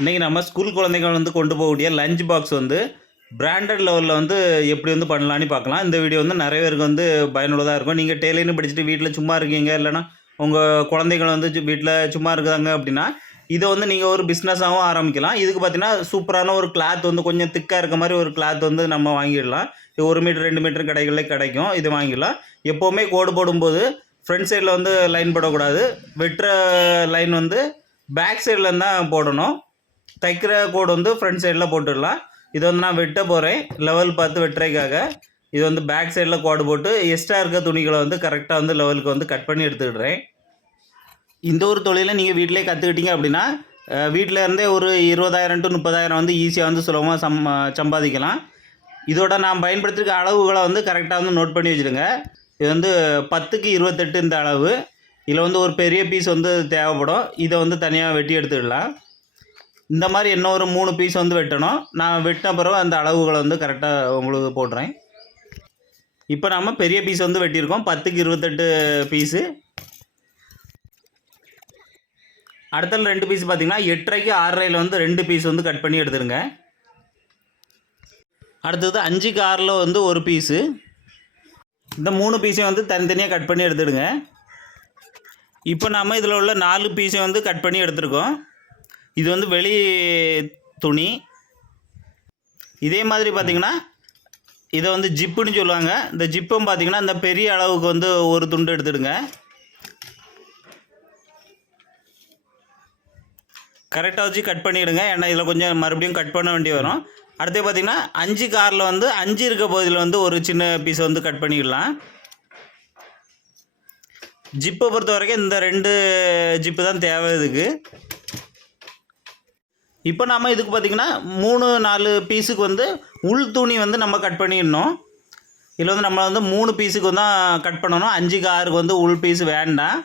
இன்றைக்கி நம்ம ஸ்கூல் குழந்தைகள் வந்து கொண்டு போகக்கூடிய லஞ்ச் பாக்ஸ் வந்து பிராண்டட் லெவலில் வந்து எப்படி வந்து பண்ணலான்னு பார்க்கலாம். இந்த வீடியோ வந்து நிறைய பேருக்கு வந்து பயனுள்ளதாக இருக்கும். நீங்கள் டெய்லரிங் படிச்சுட்டு வீட்டில் சும்மா இருக்கீங்க, இல்லைனா உங்கள் குழந்தைகள் வந்து வீட்டில் சும்மா இருக்குதாங்க அப்படின்னா இதை வந்து நீங்கள் ஒரு பிஸ்னஸாகவும் ஆரம்பிக்கலாம். இதுக்கு பார்த்தீங்கன்னா சூப்பரான ஒரு கிளாத் வந்து கொஞ்சம் திக்காக இருக்க மாதிரி ஒரு கிளாத் வந்து நம்ம வாங்கிடலாம். இது 1 மீட்டர் 2 மீட்டர் கடைகளில் கிடைக்கும். இது வாங்கிடலாம். எப்போவுமே கோடு போடும்போது ஃப்ரண்ட் சைடில் வந்து லைன் போடக்கூடாது. வெட்டுற லைன் வந்து பேக் சைடில் தான் போடணும். தைக்கிற கோடு வந்து ஃப்ரண்ட் சைடில் போட்டுடலாம். இது வந்து நான் வெட்ட போகிறேன் லெவல் பார்த்து வெட்டுறதுக்காக. இது வந்து பேக் சைடில் கோடு போட்டு எக்ஸ்ட்ரா இருக்க துணிகளை வந்து கரெக்டாக வந்து லெவலுக்கு வந்து கட் பண்ணி எடுத்துக்கிடுறேன். இந்த ஒரு தொழிலை நீங்கள் வீட்டிலே கற்றுக்கிட்டீங்க அப்படின்னா வீட்டில் இருந்தே ஒரு 20,000 to 30,000 வந்து ஈஸியாக வந்து சுலபமாக சம்பாதிக்கலாம். இதோட நான் பயன்படுத்திருக்க அளவுகளை வந்து கரெக்டாக வந்து நோட் பண்ணி வச்சுடுங்க. இது வந்து 10க்கு 28 இந்த அளவு. இதில் வந்து ஒரு பெரிய பீஸ் வந்து தேவைப்படும். இதை வந்து தனியாக வெட்டி எடுத்துடலாம். இந்த மாதிரி இன்னும் ஒரு 3 பீஸ் வந்து வெட்டணும். நான் வெட்டின பிறகு அந்த அளவுகளை வந்து கரெக்டாக உங்களுக்கு போடுறேன். இப்போ நம்ம பெரிய பீஸ் வந்து வெட்டியிருக்கோம். 10க்கு 28 பீஸு. அடுத்த 2 பீஸ் பார்த்திங்கன்னா 8.5க்கு 6.5 வந்து 2 பீஸ் வந்து கட் பண்ணி எடுத்துருங்க. அடுத்தது 5க்கு 6 வந்து ஒரு பீஸு. இந்த 3 பீஸையும் வந்து தனித்தனியாக கட் பண்ணி எடுத்துடுங்க. இப்போ நம்ம இதில் உள்ள 4 பீஸை வந்து கட் பண்ணி எடுத்துருக்கோம். இது வந்து வெளி துணி. இதே மாதிரி பார்த்திங்கன்னா இதை வந்து ஜிப்புன்னு சொல்லுவாங்க. இந்த ஜிப்பும் பார்த்திங்கன்னா இந்த பெரிய அளவுக்கு வந்து ஒரு துண்டு எடுத்துடுங்க. கரெக்டாக வச்சு கட் பண்ணிவிடுங்க. ஏன்னா இதில் கொஞ்சம் மறுபடியும் கட் பண்ண வேண்டி வரும். அடுத்து பார்த்திங்கன்னா 5க்கு 6 வந்து 5 இருக்க பகுதியில் வந்து ஒரு சின்ன பீஸ் வந்து கட் பண்ணிடலாம். ஜிப்பை பொறுத்த வரைக்கும் இந்த 2 ஜிப்பு தான் தேவை இதுக்கு. இப்போ நாம் இதுக்கு பார்த்திங்கன்னா 3-4 பீஸுக்கு வந்து உள் துணி வந்து நம்ம கட் பண்ணிடணும். இதில் வந்து நம்ம வந்து 3 பீஸுக்கு தான் கட் பண்ணணும். 5க்கு 6க்கு வந்து உள் பீஸ் வேண்டாம்.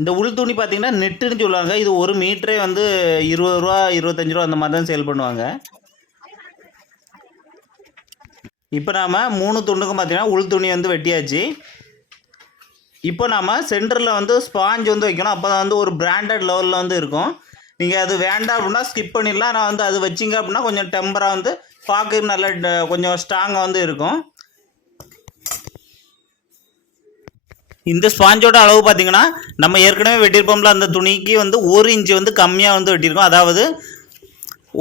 இந்த உள் துணி பார்த்திங்கன்னா நெட்டுன்னு சொல்லுவாங்க. இது 1 மீட்டரே வந்து 20 ரூபா 25 ரூபா அந்த மாதிரி தான் சேல் பண்ணுவாங்க. இப்போ நாம் 3 துண்டுக்கும் பார்த்திங்கன்னா உள் துணி வந்து வெட்டியாச்சு. இப்போ நாம் சென்டரில் வந்து ஸ்பாஞ்ச் வந்து வைக்கணும். அப்போ தான் வந்து ஒரு பிராண்டட் லெவலில் வந்து இருக்கும். நீங்கள் அது வேண்டாம் அப்படின்னா ஸ்கிப் பண்ணிடலாம். நான் வந்து அது வச்சிங்க அப்படின்னா கொஞ்சம் டெம்பராக வந்து பார்க்க நல்ல கொஞ்சம் ஸ்ட்ராங்காக வந்து இருக்கும். இந்த ஸ்பாஞ்சோட அளவு பார்த்திங்கன்னா நம்ம ஏற்கனவே வெட்டியிருப்போம்ல அந்த துணிக்கு வந்து 1 இன்ச்சு வந்து கம்மியாக வந்து வெட்டியிருக்கோம். அதாவது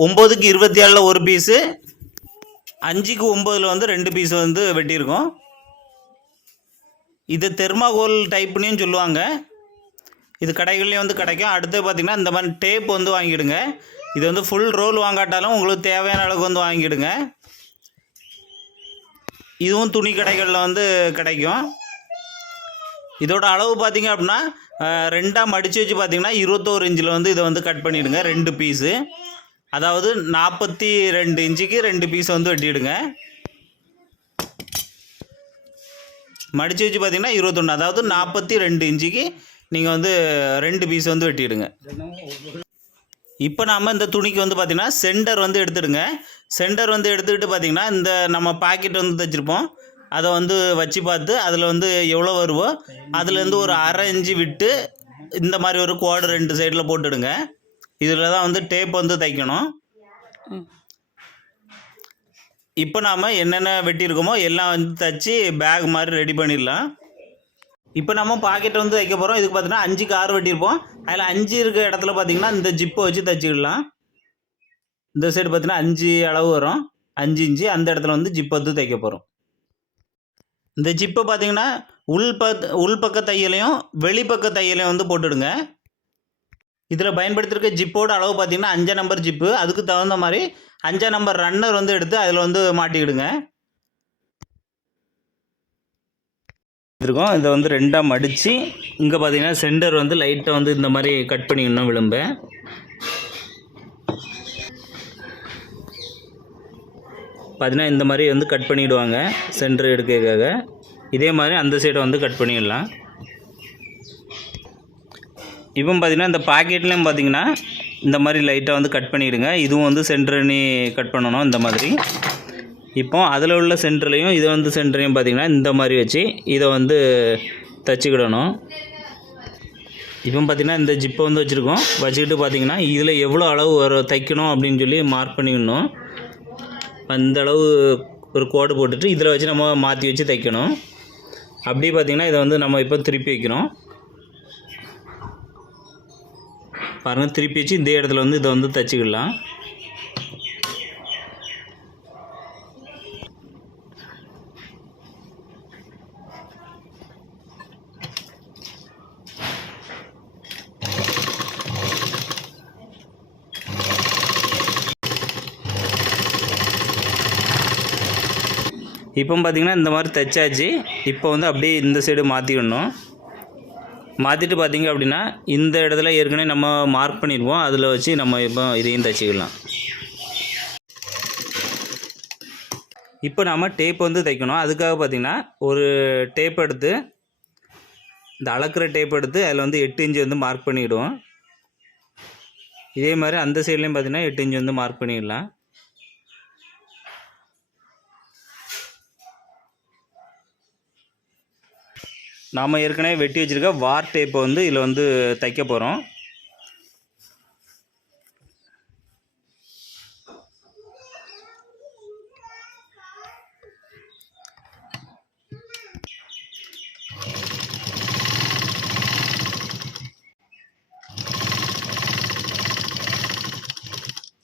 9க்கு 27 ஒரு பீஸு, 5க்கு 9 வந்து 2 பீஸ் வந்து வெட்டியிருக்கோம். இது தெர்மாகோல் டைப்புன்னு சொல்லுவாங்க. இது கடைகள்லேயும் வந்து கிடைக்கும். அடுத்து பார்த்திங்கன்னா இந்த மாதிரி டேப் வந்து வாங்கிடுங்க. இது வந்து ஃபுல் ரோல் வாங்காட்டாலும் உங்களுக்கு தேவையான அளவுக்கு வந்து வாங்கிடுங்க. இதுவும் துணி கடைகளில் வந்து கிடைக்கும். இதோட அளவு பார்த்திங்க அப்படின்னா 2ஆக மடித்து வச்சு பார்த்திங்கன்னா 21 இன்ச்சில் வந்து இதை வந்து கட் பண்ணிவிடுங்க. 2 பீஸு, அதாவது 42 இன்ச்சுக்கு 2 பீஸ் வந்து வெட்டிவிடுங்க. மடித்து வச்சு பார்த்திங்கன்னா 21, அதாவது 42 இன்ச்சுக்கு நீங்கள் வந்து 2 பீஸ் வந்து வெட்டிவிடுங்க. இப்போ நாம் இந்த துணிக்கு வந்து பார்த்திங்கன்னா சென்டர் வந்து எடுத்துடுங்க. சென்டர் வந்து எடுத்துக்கிட்டு பார்த்திங்கன்னா இந்த நம்ம பாக்கெட் வந்து தைச்சிருப்போம், அதை வந்து வச்சு பார்த்து அதில் வந்து எவ்வளோ வருவோ அதுலேருந்து ஒரு 1/2 இன்ச்சு விட்டு இந்த மாதிரி ஒரு கோடு 2 சைடில் போட்டுடுங்க. இதில் தான் வந்து டேப் வந்து தைக்கணும். இப்போ நாம் என்னென்ன வெட்டியிருக்கோமோ எல்லாம் வந்து தைச்சி பேக் மாதிரி ரெடி பண்ணிடலாம். இப்போ நம்ம பாக்கெட்டை வந்து தைக்க போகிறோம். இதுக்கு பார்த்தீங்கன்னா 5க்கு 6 வெட்டியிருப்போம். அதில் 5 இருக்க இடத்துல பார்த்திங்கன்னா இந்த ஜிப்பை வச்சு தைச்சிடலாம். இந்த சைடு பார்த்திங்கன்னா 5 அளவு வரும், 5 இன்ச்சு. அந்த இடத்துல வந்து ஜிப்பை வந்து தைக்க போகிறோம். இந்த ஜிப்பை பார்த்திங்கன்னா உள்பக்க தையலையும் வெளிப்பக்க தையலையும் வந்து போட்டுடுங்க. இதில் பயன்படுத்தியிருக்க ஜிப்போட அளவு பார்த்திங்கன்னா 5 நம்பர் ஜிப்பு. அதுக்கு தகுந்த மாதிரி 5 நம்பர் ரன்னர் வந்து எடுத்து அதில் வந்து மாட்டிக்கிடுங்க. இருக்கும் இதை வந்து 2ஆக மடித்து இங்கே பார்த்திங்கன்னா சென்டர் வந்து லைட்டாக வந்து இந்த மாதிரி கட் பண்ணிக்கணும். விளிம்பை பார்த்திங்கன்னா இந்த மாதிரி வந்து கட் பண்ணிவிடுவாங்க சென்டர் எடுக்கிறதுக்காக. இதே மாதிரி அந்த சைடை வந்து கட் பண்ணிடலாம். இப்போ பார்த்திங்கன்னா இந்த பாக்கெட்லேயும் பார்த்திங்கன்னா இந்த மாதிரி லைட்டாக வந்து கட் பண்ணிவிடுங்க. இதுவும் வந்து சென்டர்னி கட் பண்ணணும் இந்த மாதிரி. இப்போ அதில் உள்ள சென்டர்லையும் இதை வந்து சென்டரையும் பார்த்திங்கன்னா இந்த மாதிரி வச்சு இதை வந்து தைச்சிக்கிடணும். இப்போ பார்த்திங்கன்னா இந்த ஜிப்பை வந்து வச்சுருக்கோம். வச்சுக்கிட்டு பார்த்திங்கன்னா இதில் எவ்வளோ அளவு தைக்கணும் அப்படின்னு சொல்லி மார்க் பண்ணிடணும். அந்த அளவு ஒரு கோடு போட்டுட்டு இதில் வச்சு நம்ம மாற்றி வச்சு தைக்கணும். அப்படி பார்த்திங்கன்னா இதை வந்து நம்ம இப்போ திருப்பி வைக்கிறோம். பாருங்கள், திருப்பி வச்சு இந்த இடத்துல வந்து இதை வந்து தைச்சிக்கலாம். இப்போ பார்த்திங்கன்னா இந்த மாதிரி தைச்சாச்சு. இப்போ வந்து அப்படியே இந்த சைடு மாற்றிடணும். மாற்றிட்டு பார்த்திங்க அப்படின்னா இந்த இடத்துல ஏற்கனவே நம்ம மார்க் பண்ணிடுவோம். அதில் வச்சு நம்ம இப்போ இதையும் தைச்சிக்கலாம். இப்போ நாம் டேப் வந்து தைக்கணும். அதுக்காக பார்த்திங்கன்னா ஒரு டேப் எடுத்து, இந்த அளக்கிற டேப் எடுத்து அதில் வந்து 8 இன்ச்சு வந்து மார்க் பண்ணிவிடுவோம். இதே மாதிரி அந்த சைட்லேயும் பார்த்திங்கன்னா 8 இன்ச்சு வந்து மார்க் பண்ணிடலாம். நாம் ஏற்கனவே வெட்டி வச்சுருக்க வார் டேப்பை வந்து இதில் வந்து தைக்க போகிறோம்.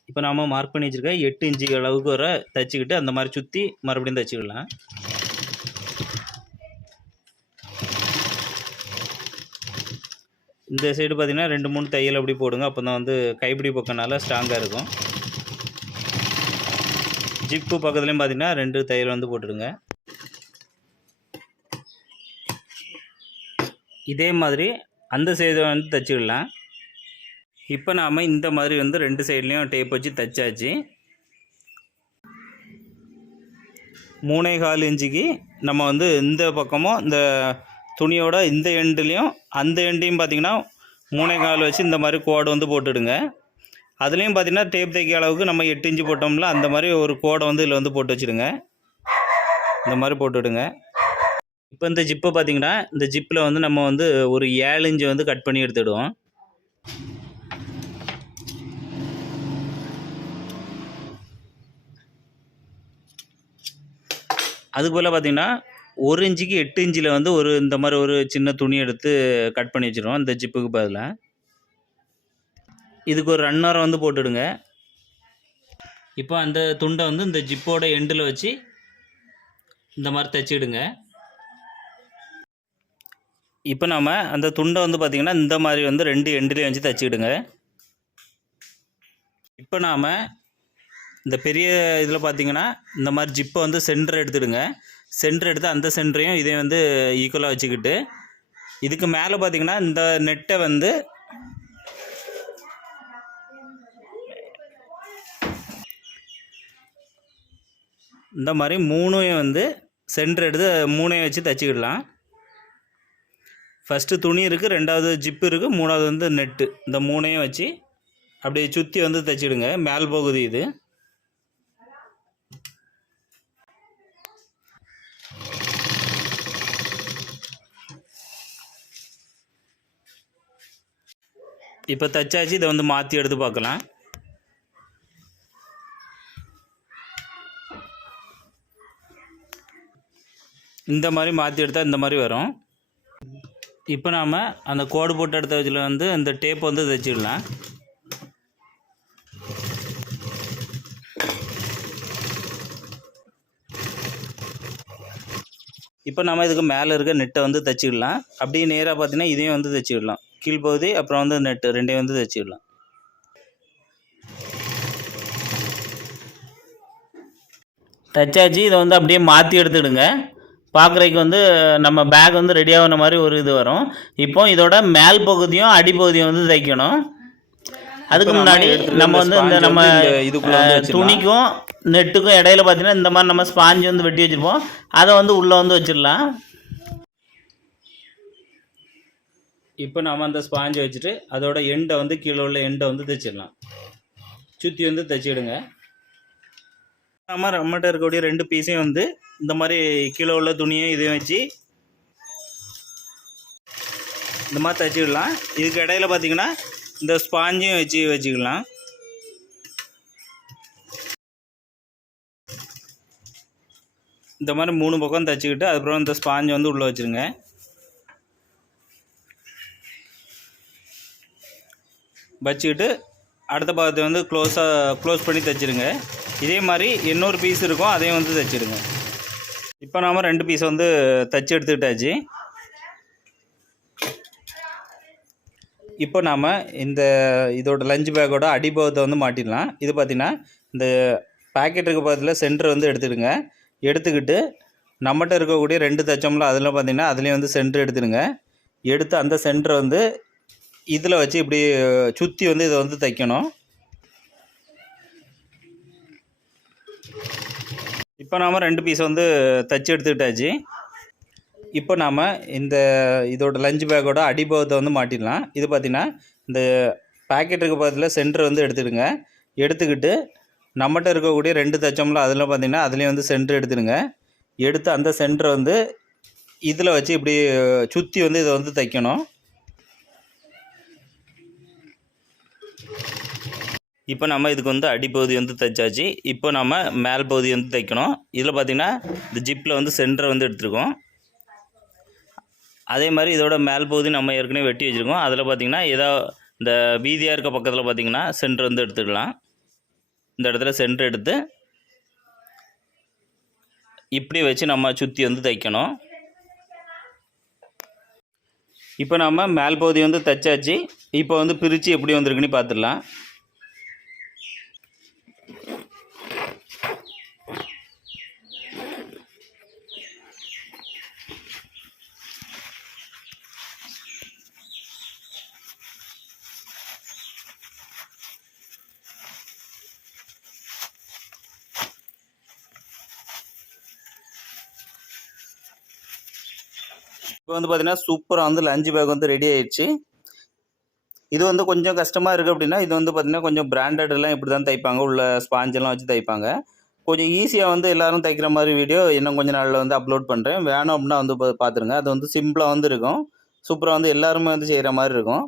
இப்போ நாம் மார்க் பண்ணி வச்சுருக்க 8 இன்ச்சு அளவுக்கு வர தைச்சிக்கிட்டு அந்த மாதிரி சுற்றி மறுபடியும் தைச்சிக்கலாம். இந்த சைடு பார்த்திங்கன்னா 2-3 தையல் அப்படி போடுங்க. அப்போ தான் வந்து கைப்பிடி பக்கம்னால ஸ்ட்ராங்காக இருக்கும். ஜிப்பு பக்கத்துலேயும் பார்த்திங்கன்னா 2 தையல் வந்து போட்டுடுங்க. இதே மாதிரி அந்த சைடு வந்து தைச்சிடலாம். இப்போ நாம் இந்த மாதிரி வந்து 2 சைட்லேயும் டேப் வச்சு தைச்சாச்சு. 3.25 இன்ச்சுக்கு நம்ம வந்து இந்த பக்கமும் இந்த துணியோட இந்த எண்டுலேயும் அந்த எண்டையும் பார்த்திங்கன்னா 3.25 வச்சு இந்த மாதிரி கோடு வந்து போட்டுடுங்க. அதுலேயும் பார்த்திங்கன்னா டேப் தைக்க அளவுக்கு நம்ம 8 இன்ச்சு போட்டோம்ல, அந்த மாதிரி ஒரு கோடை வந்து இதில் வந்து போட்டு வச்சுடுங்க. இந்த மாதிரி போட்டுவிடுங்க. இப்போ இந்த ஜிப்பை பார்த்திங்கன்னா இந்த ஜிப்பில் வந்து நம்ம வந்து ஒரு 7 இன்ச்சு வந்து கட் பண்ணி எடுத்துடுவோம். அதுக்கு போல் பார்த்திங்கன்னா 1 இன்ச்சுக்கு 8 இன்ச்சில் வந்து ஒரு இந்த மாதிரி ஒரு சின்ன துணி எடுத்து கட் பண்ணி வச்சுருவோம். இந்த ஜிப்புக்கு பதிலாக இதுக்கு ஒரு ரன்னர் வந்து போட்டுடுங்க. இப்போ அந்த துண்டை வந்து இந்த ஜிப்போட எண்டில் வச்சு இந்த மாதிரி தைச்சிடுங்க. இப்போ நாம் அந்த துண்டை வந்து பார்த்திங்கன்னா இந்த மாதிரி வந்து 2 எண்டுலேயும் வச்சு தைச்சிடுங்க. இப்போ நாம் இந்த பெரிய இதில் பார்த்திங்கன்னா இந்த மாதிரி ஜிப்பை வந்து சென்டர் எடுத்துடுங்க. சென்டர் எடுத்து அந்த சென்டரையும் இதே வந்து ஈக்குவலாக வச்சுக்கிட்டு இதுக்கு மேலே பார்த்திங்கன்னா இந்த நெட்டை வந்து இந்த மாதிரி 3ஐயும் வந்து சென்டர் எடுத்து 3ஐயும் வச்சு தைச்சிக்கிடலாம். ஃபஸ்ட்டு துணி இருக்குது, 2வது ஜிப்பு இருக்குது, 3வது வந்து நெட்டு. இந்த 3ஐயும் வச்சு அப்படியே சுற்றி வந்து தைச்சிடுங்க. மேல் பகுதி இது. இப்போ தைச்சாச்சு. இதை வந்து மாற்றி எடுத்து பார்க்கலாம். இந்த மாதிரி மாற்றி எடுத்தால் இந்த மாதிரி வரும். இப்போ நாம் அந்த கோடு போட்டு எடுத்த வச்சில் வந்து இந்த டேப் வந்து தைச்சிடலாம். இப்போ நம்ம இதுக்கு மேலே இருக்க நெட்டை வந்து தைச்சிடலாம். அப்படியே நேராக பார்த்தீங்கன்னா இதையும் வந்து தைச்சிடலாம். கீழ்ப்பகுதி அப்புறம் வந்து நெட்டு 2ஐயும் வந்து தைச்சிடலாம். தைச்சாச்சு. இதை வந்து அப்படியே மாற்றி எடுத்துடுங்க. பார்க்குறதுக்கு வந்து நம்ம பேக் வந்து ரெடி ஆகின மாதிரி ஒரு இது வரும். இப்போ இதோட மேல் பகுதியும் அடிப்பகுதியும் வந்து தைக்கணும். அதுக்கு முன்னாடி நம்ம வந்து இந்த நம்ம துணிக்கும் நெட்டுக்கும் இடையில பார்த்தீங்கன்னா இந்த மாதிரி நம்ம ஸ்பாஞ்சு வந்து வெட்டி வச்சுருப்போம். அதை வந்து உள்ளே வந்து வச்சிடலாம். இப்போ நம்ம அந்த ஸ்பாஞ்சை வச்சுட்டு அதோட எண்டை வந்து கீழே உள்ள எண்டை வந்து தைச்சிடலாம். சுற்றி வந்து தைச்சிடுங்க. நம்மகிட்ட இருக்கக்கூடிய 2 பீஸையும் வந்து இந்த மாதிரி கீழே உள்ள துணியும் இதையும் வச்சு இந்த மாதிரி தைச்சிக்கலாம். இதுக்கு இடையில பார்த்திங்கன்னா இந்த ஸ்பாஞ்சையும் வச்சுக்கலாம். இந்த மாதிரி 3 பக்கம் தைச்சிக்கிட்டு அதுக்கப்புறம் இந்த ஸ்பாஞ்சை வந்து உள்ளே வச்சுருங்க. வச்சுக்கிட்டு அடுத்த பாகத்தை வந்து க்ளோஸ் பண்ணி தைச்சிடுங்க. இதே மாதிரி இன்னொரு பீஸ் இருக்கும், அதையும் வந்து தைச்சிடுங்க. இப்போ நாம் 2 பீஸை வந்து தைச்சி எடுத்துக்கிட்டாச்சு. இப்போ நாம் இதோட லஞ்ச் பேக்கோட அடிபாகத்தை வந்து மாட்டிடலாம். இது பார்த்திங்கன்னா இந்த பாக்கெட்டுக்கு பக்கத்தில் சென்டர் வந்து எடுத்துடுங்க. எடுத்துக்கிட்டு நம்மகிட்ட இருக்கக்கூடிய 2 தைச்சோம்ல, அதில் பார்த்திங்கன்னா அதுலேயும் வந்து சென்டர் எடுத்துடுங்க. எடுத்து அந்த சென்டரை வந்து இதில் வச்சு இப்படி சுற்றி வந்து இதை வந்து தைக்கணும். இப்போ நாம் 2 பீஸ் வந்து தைச்சி எடுத்துக்கிட்டாச்சு. இப்போ நாம் இதோட லஞ்ச் பேக்கோட அடிபாகத்தை வந்து மாட்டிடலாம். இது பார்த்திங்கன்னா இந்த பாக்கெட்டுக்கு பக்கத்தில் சென்டர் வந்து எடுத்துடுங்க. எடுத்துக்கிட்டு நம்மகிட்ட இருக்கக்கூடிய 2 தைச்சோம்ல, அதில் பார்த்திங்கன்னா அதுலேயும் வந்து சென்டர் எடுத்துடுங்க. எடுத்து அந்த சென்டரை வந்து இதில் வச்சு இப்படி சுற்றி வந்து இதை வந்து தைக்கணும். இப்போ நம்ம இதுக்கு வந்து அடிப்பகுதி வந்து தைச்சாச்சு. இப்போ நம்ம மேல் பகுதி வந்து தைக்கணும். இதில் பார்த்திங்கன்னா இந்த ஜிப்பில் வந்து சென்டரை வந்து எடுத்துருக்கோம். அதே மாதிரி இதோட மேல் பகுதி நம்ம ஏற்கனவே வெட்டி வச்சுருக்கோம். அதில் பார்த்திங்கன்னா இந்த வீதியாக இருக்க பக்கத்தில் பார்த்திங்கன்னா சென்டர் வந்து எடுத்துக்கலாம். இந்த இடத்துல சென்டர் எடுத்து இப்படி வச்சு நம்ம சுற்றி வந்து தைக்கணும். இப்போ நம்ம மேல் பகுதி வந்து தைச்சாச்சு. இப்போ வந்து பிரித்து எப்படி வந்திருக்குன்னு பார்த்துடலாம். இப்போ வந்து பார்த்திங்கன்னா சூப்பராக வந்து லஞ்ச் பேக் வந்து ரெடி ஆயிடுச்சு. இது வந்து கொஞ்சம் கஷ்டமாக இருக்குது அப்படின்னா, இது வந்து பார்த்திங்கன்னா கொஞ்சம் பிராண்டட்லாம் இப்படி தான் தைப்பாங்க. உள்ள ஸ்பாஞ்செல்லாம் வச்சு தைப்பாங்க. கொஞ்சம் ஈஸியாக வந்து எல்லோரும் தைக்கிற மாதிரி வீடியோ இன்னும் கொஞ்சம் நாளில் வந்து அப்லோட் பண்ணுறேன். வேணும் அப்படின்னா வந்து பார்த்துருங்க. அது வந்து சிம்பிளாக வந்து இருக்கும். சூப்பராக வந்து எல்லாருமே வந்து செய்கிற மாதிரி இருக்கும்.